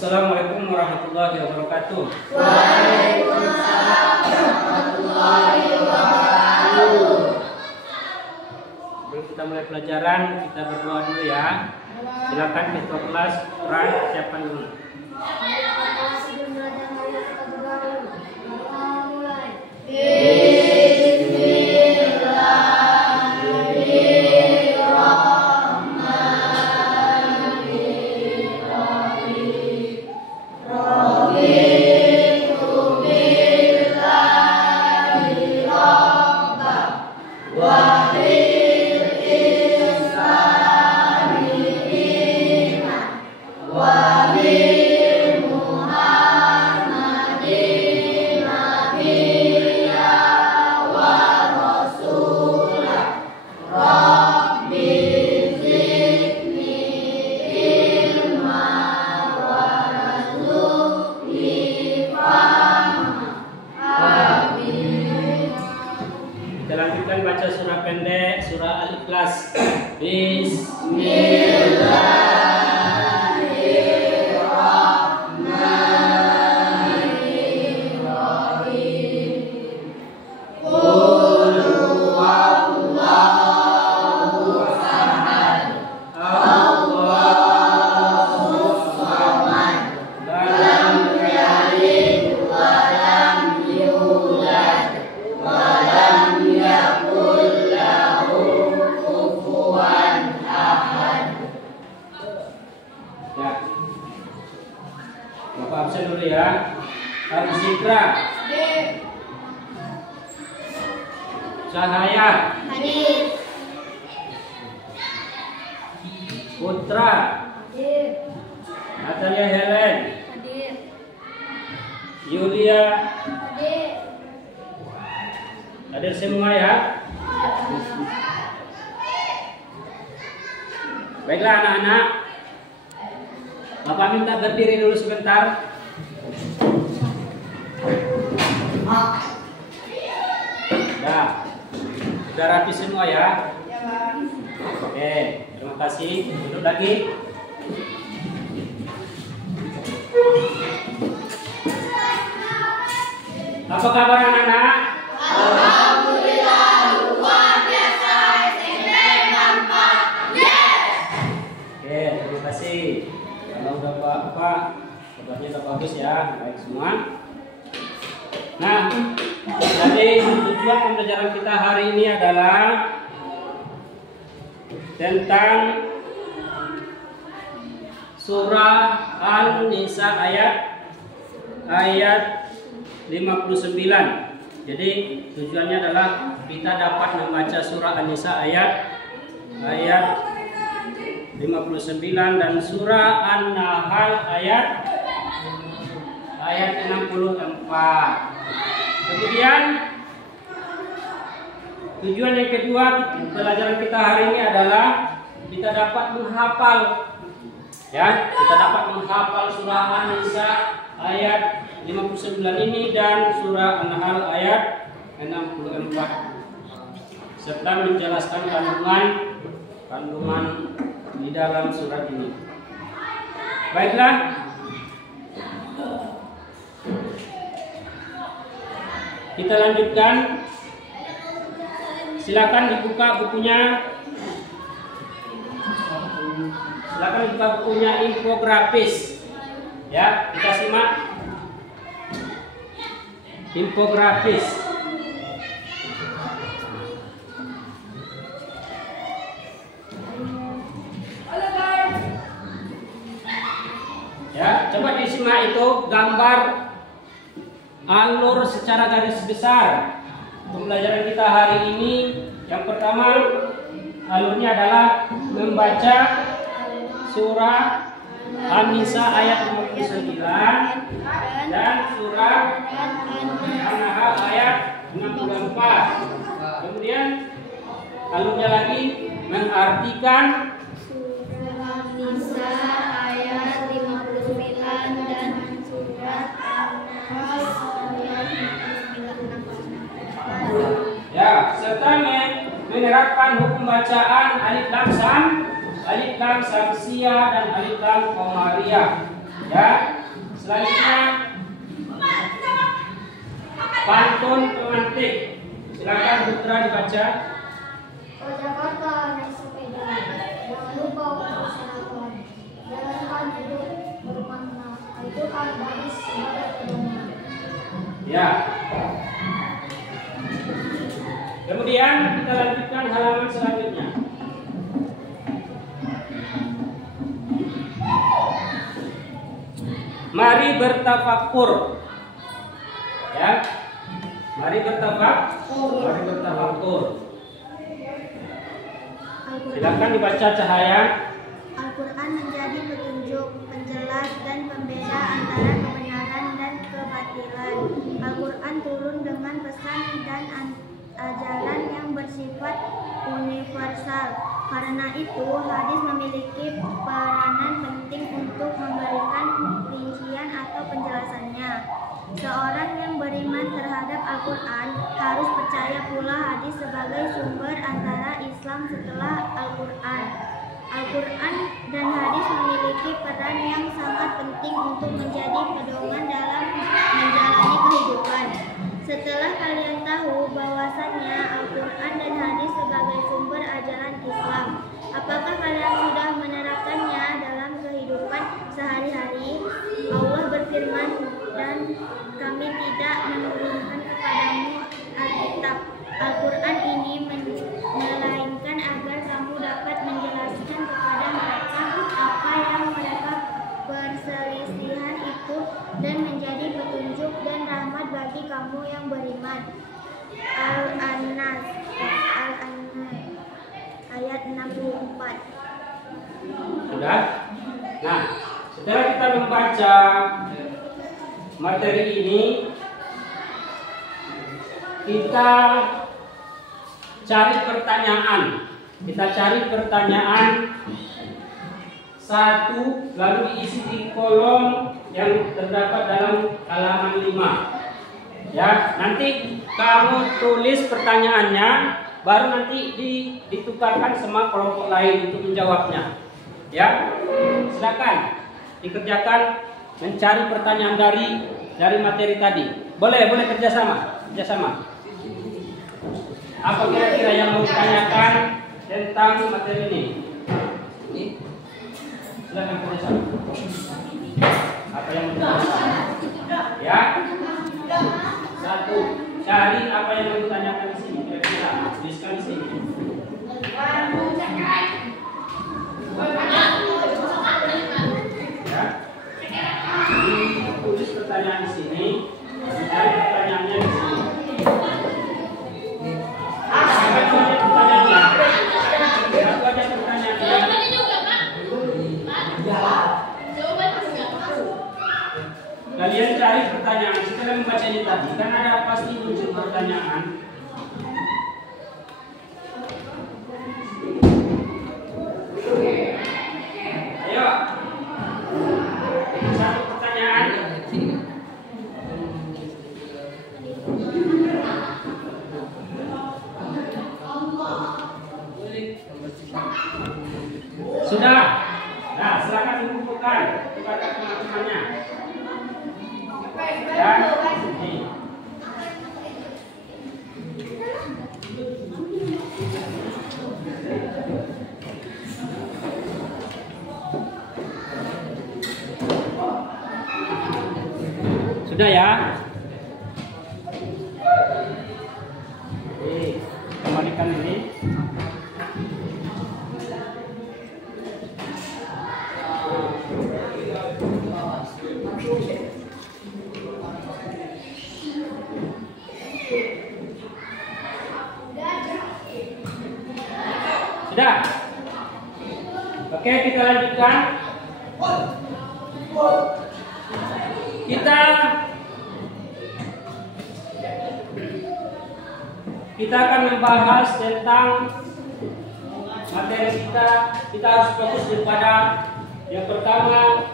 Assalamualaikum warahmatullahi wabarakatuh. Waalaikumsalam warahmatullahi wabarakatuh. Sebelum kita mulai pelajaran, kita berdoa dulu ya. Silakan ketua kelas siapkan dulu. Kita lanjutkan baca surah pendek, surah Al-Ikhlas. Bapak absen dulu ya. Arzikra, Cahaya, Putra, Natalia Helen, Yulia, hadir semua ya. Baiklah anak-anak, Bapak minta berdiri dulu sebentar. Nah, sudah rapi semua ya? Oke, terima kasih. Duduk lagi. Apa kabar anak-anak? Alhamdulillah, luar biasa. SMP nampak. Yes. Oke, terima kasih. Kalau udah apa, kabarnya udah bagus ya, baik semua. Nah, jadi tujuan pembelajaran kita hari ini adalah tentang surah An-Nisa ayat 59. Jadi tujuannya adalah kita dapat membaca surah An-Nisa ayat 59 dan surah An-Nahl ayat 64. Kemudian tujuan yang kedua pelajaran kita hari ini adalah kita dapat menghafal ya, kita dapat menghafal surah An-Nisa ayat 59 ini dan surah An-Nahl ayat 64 serta menjelaskan kandungan di dalam surat ini. Baiklah, kita lanjutkan. Silakan dibuka bukunya. Silakan dibuka bukunya infografis. Ya, kita simak infografis. Ya, coba disimak itu gambar alur secara garis besar. Pembelajaran kita hari ini yang pertama alurnya adalah membaca surah An-Nisa ayat 59 dan surah An-Nahl ayat 64. Kemudian alurnya lagi mengartikan Surah An-Nisa ayat 59 dan surah An-Nahl ayat 64. ya, serta menerapkan hukum bacaan alif lam samsiyah dan alif lam qamariyah. Ya, selanjutnya pantun pemantik. Silakan Putra dibaca. Oh Jakarta naik sepeda, jangan lupa untuk sarapan, jalankan hidup bermakna, itu kan gadis sebagai pedoman. Ya. Kemudian kita lanjutkan halaman selanjutnya. Mari bertafakur. Ya. Mari bertafakur. Mari bertafakur. Silakan dibaca Cahaya. Al-Quran menjadi petunjuk, penjelas dan pembeda antara kebenaran dan kebatilan. Al-Quran turun dengan pesan dan ajaran yang bersifat universal. Karena itu, hadis memiliki peranan penting untuk memberikan rincian atau penjelasannya. Seorang yang beriman terhadap Al-Quran harus percaya pula hadis sebagai sumber antara Islam setelah Al-Quran. Al-Quran dan hadis memiliki peran yang sangat penting untuk menjadi pedoman dalam menjalani kehidupan. Setelah kalian tahu bahwasannya Al-Quran dan hadis sebagai sumber ajaran Islam, apakah kalian sudah menerapkannya dalam kehidupan sehari-hari? Allah berfirman, dan kami tidak menurunkan kepadamu Alkitab, Al-Quran ini melainkan agar kamu dapat menjelaskan kepada mereka apa yang mereka perselisihan itu dan menjadi petunjuk dan rahmat bagi kamu yang beriman. Al-An'am ayat 64. Sudah? Nah, setelah kita membaca materi ini, kita cari pertanyaan. Kita cari pertanyaan satu, lalu diisi di kolom yang terdapat dalam halaman 5. Ya, nanti kamu tulis pertanyaannya, baru nanti ditukarkan sama kelompok lain untuk menjawabnya. Ya, silakan dikerjakan mencari pertanyaan dari materi tadi. Boleh kerjasama. Apa kira-kira yang mau ditanyakan tentang materi ini? Silakan kerjasama. Apa yang mau ditanyakan? Ya. Satu, cari apa yang mau ditanyakan di sini. Kira-kira tuliskan di sini. Ya. Tulis pertanyaan di sini. Cari pertanyaannya di sini. Satu aja pertanyaannya. Kalian cari pertanyaan. Setelah membacanya tadi, kan ada pasti muncul pertanyaan. Ayo. Satu pertanyaan. Sudah. Nah, silakan dikumpulkan kepada teman-temannya. Ya. Nih. Sudah ya. Kembalikan ini. Sudah. Oke, kita lanjutkan. Kita akan membahas tentang materi kita. Kita harus fokus kepada yang pertama,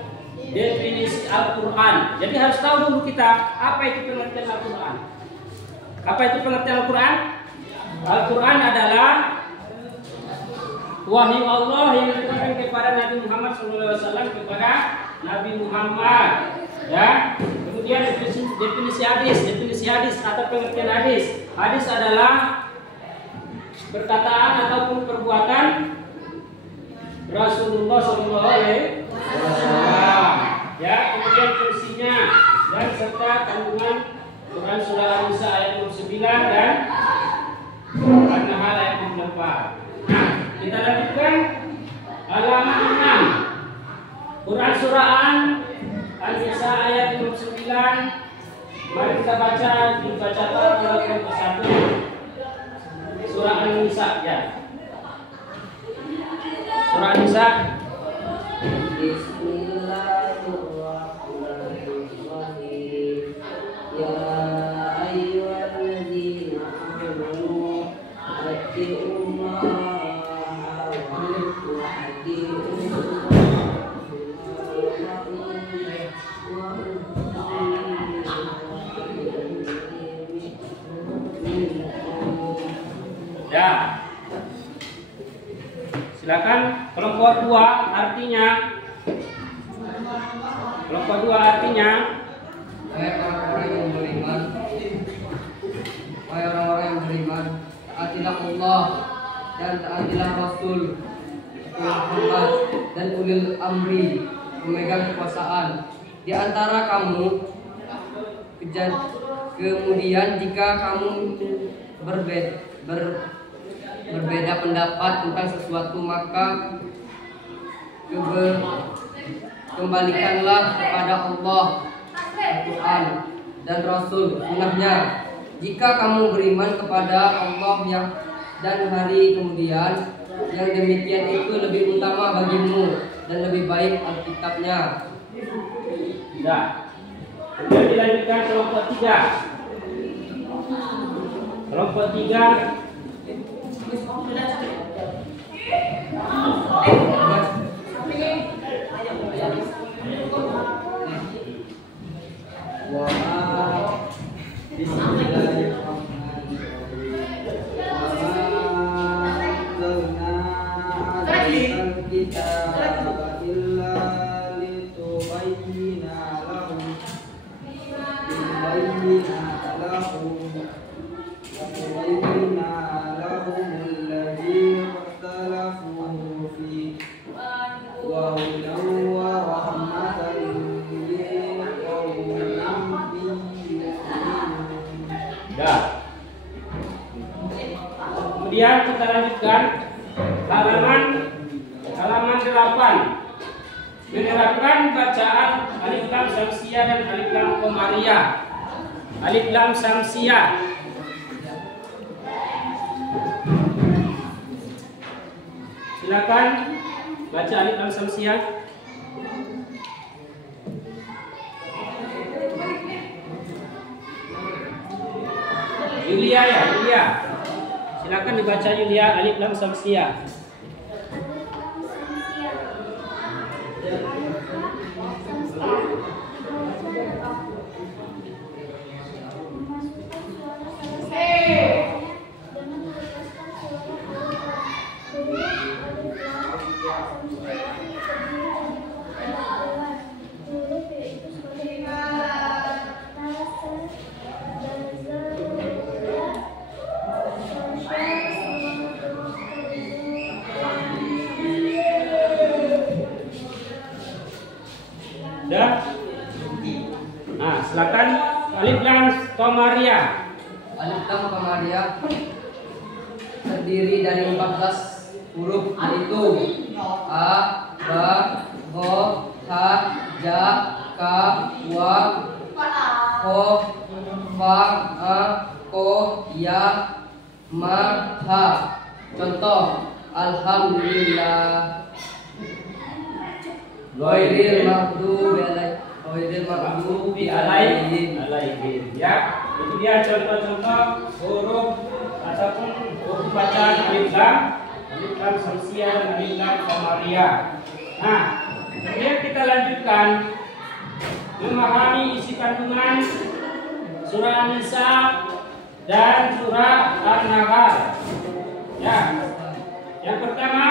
definisi Al-Quran. Jadi harus tahu dulu kita apa itu pengertian Al-Quran. Apa itu pengertian Al-Quran? Al-Quran adalah wahyu Allah yang diturunkan kepada Nabi Muhammad SAW kepada Nabi Muhammad. Ya. Kemudian definisi hadis atau pengertian hadis. Hadis adalah perkataan ataupun perbuatan Rasulullah SAW. Ya, kemudian fungsinya dan serta kandungan Quran surah An-Nisa ayat 29 dan An-Nahl ayat 64. Nah, kita lanjutkan halaman 6. Quran surah An-Nisa ayat 59. Mari kita baca, dibacakan oleh kelompok 1. Surah An-Nisa ya. Surah An-Nisa. Bismillahirrahmanirrahim. Ya ayyuhalladzina amanu atti'ullaha wa Ya. Silakan kelompok 2 artinya. Kelompok 2 artinya wahai orang-orang yang beriman, wahai orang-orang yang beriman, taatilah Allah dan taatilah Rasul Muhammad dan ulil amri pemegang kekuasaan di antara kamu. Kemudian jika kamu berbeda pendapat tentang sesuatu, maka kembalikanlah kepada Allah, Al-Quran dan Rasul sunnahnya. Jika kamu beriman kepada Allah dan hari kemudian, yang demikian itu lebih utama bagimu dan lebih baik Alkitabnya. ya. Kemudian dilanjutkan kelompok 3. Kelompok 3 Kemudian kita lanjutkan halaman 8. Menerapkan bacaan alif lam samsiyah dan alif lam qamariyah. Alif lam samsiyah. Silakan baca alif lam samsiyah. Yulia ya, Yulia. Silakan dibaca Yulia alif lam samsiyah. Dah. Nah, silakan alif lam qamariyah. Alif lam qamariyah terdiri dari 14 huruf, yaitu a, ba, ho, ha, ja, ka, wa, ho, fa, a, ko, ya, ma, ha. Contoh: alhamdulillah, ghairil maghdubi alaihim. Ya, itu dia contoh-contoh huruf ataupun huruf bacaan alif lam samsiyah dan alif lam qamariyah. Nah, kemudian kita lanjutkan memahami isi kandungan surah An-Nisa dan surah An-Nahl. Ya, yang pertama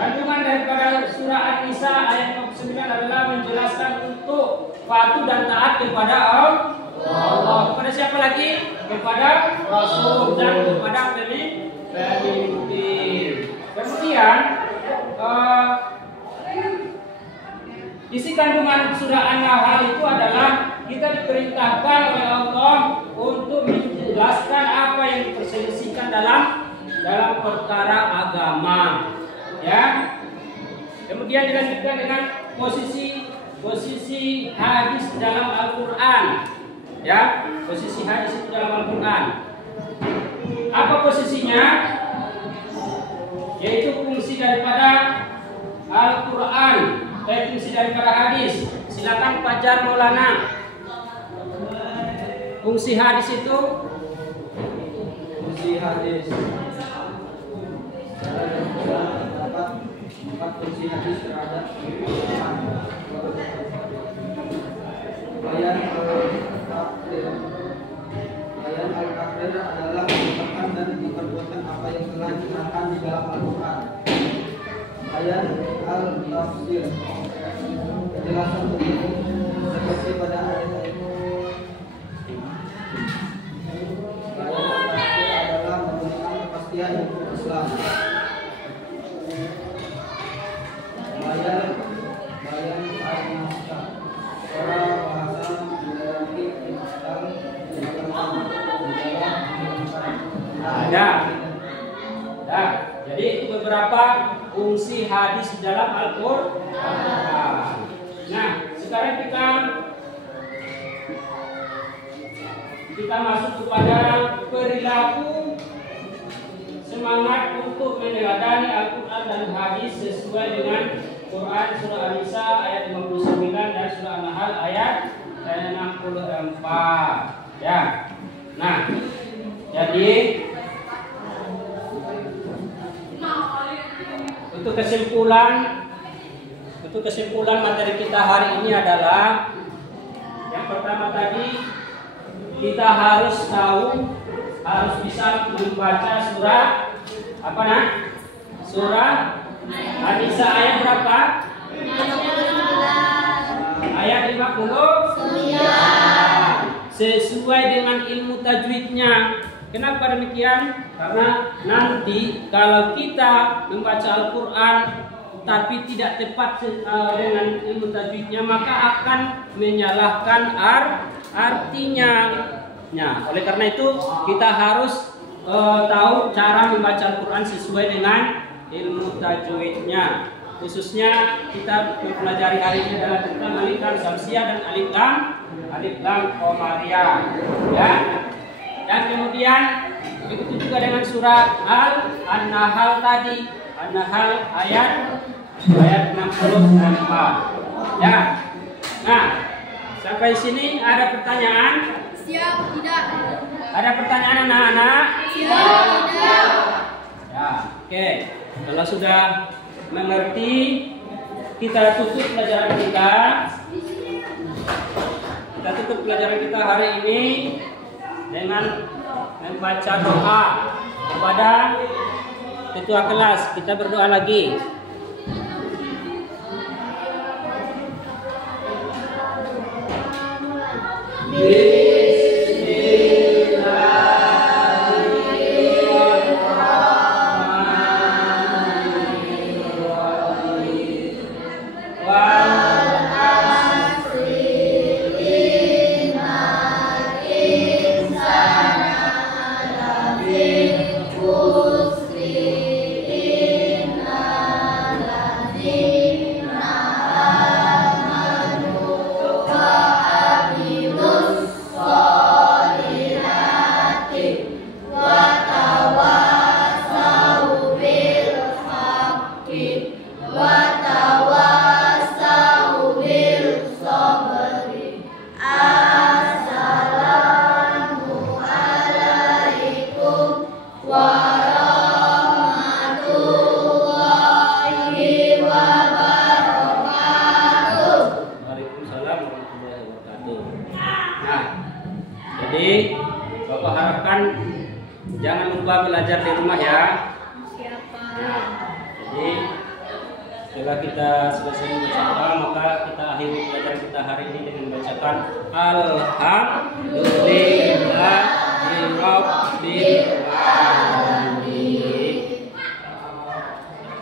Kandungan daripada surah An-Nisa ayat 49 adalah menjelaskan untuk patuh dan taat kepada Allah. Kepada siapa lagi? Kepada Rasul dan kepada pemimpin. Kemudian isi kandungan surah An-Nahl itu adalah kita diperintahkan oleh Allah untuk menjelaskan apa yang diperselisihkan dalam perkara agama. Ya. Kemudian dilanjutkan dengan posisi hadis dalam Al-Qur'an. Ya, posisi hadis itu dalam Al-Qur'an. Apa posisinya? Yaitu fungsi daripada Al-Qur'an, fungsi daripada hadis. Silakan Fajar Maulana. Fungsi hadis itu empat fungsi hadis terhadap bayan al-takrir adalah mengucapkan dan memperbuatkan apa yang telah diterangkan di dalam Al-Quran. Bayan al-tafsir penjelasan umum seperti pada ayat-ayat. Bayan al-tafsir adalah memberikan kepastian hukum Islam. Bayan al-naskah orang bahasa memiliki digital ada. Jadi itu beberapa fungsi hadis dalam Al-Qur'an. Nah, sekarang kita masuk kepada perilaku semangat untuk meneladani Al-Qur'an dan hadis sesuai dengan Quran surah An-Nisa ayat 59 dan surah An-Nahl ayat 64. Ya. Nah, jadi untuk kesimpulan materi kita hari ini adalah yang pertama tadi kita harus bisa membaca surah surah An-Nisa ayat berapa? Ayat 50 sesuai dengan ilmu tajwidnya. Kenapa demikian? Karena nanti kalau kita membaca Al-Quran tapi tidak tepat dengan ilmu tajwidnya, maka akan menyalahkan artinya. Nah, oleh karena itu kita harus tahu cara membaca Al-Quran sesuai dengan ilmu tajwidnya. Khususnya kita mempelajari hari ini adalah tentang alif lam syamsiah dan alif lam qamariyah. Ya. Dan kemudian begitu juga dengan surah An-Nahl tadi, An-Nahl ayat 64. Ya. Nah, sampai sini ada pertanyaan? Siap, tidak. Ada pertanyaan anak-anak? Siap, tidak. Ya, oke. Kalau sudah mengerti, kita tutup pelajaran kita. Kita tutup pelajaran kita hari ini dengan membaca doa kepada ketua kelas. Kita berdoa lagi. Jadi Bapak harapkan jangan lupa belajar di rumah ya. Siapa? Jadi Setelah kita selesai membaca doa, maka kita akhiri pelajaran kita hari ini dengan membacakan Alhamdulillah